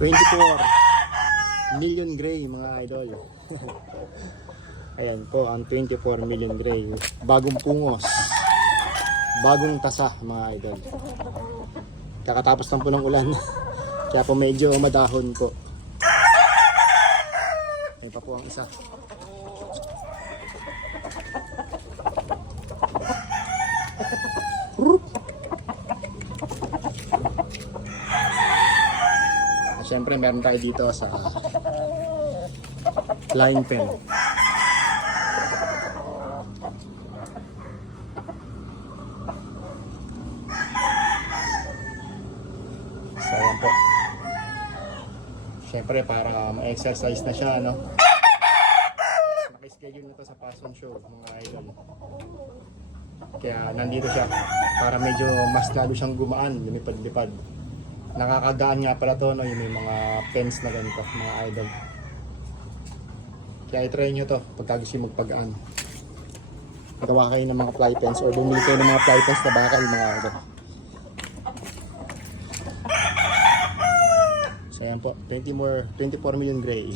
24 million gray mga idol. Ayan po ang 24 million gray. Bagong pungos. Bagong tasa mga idol. Kakatapos lang po ng ulan. Kaya po medyo madahon po. Ayan pa po ang isa. Siyempre meron tayo dito sa line pen. So ayan po. Siyempre para ma-exercise na siya, no? Naka-schedule na to sa passion show mga idol. Kaya nandito siya para medyo mas lalo siyang gumaan, lumipad-lipad. Nakakagaan nga pala to, no? Yung may mga pens na ganito mga idol. Kaya i-try nyo to pagka gusto yung magpagaan. Gawa kayo ng mga fly pens or bumili kayo ng mga fly pens na bakal mga idol. So ayan po, 24 million gray.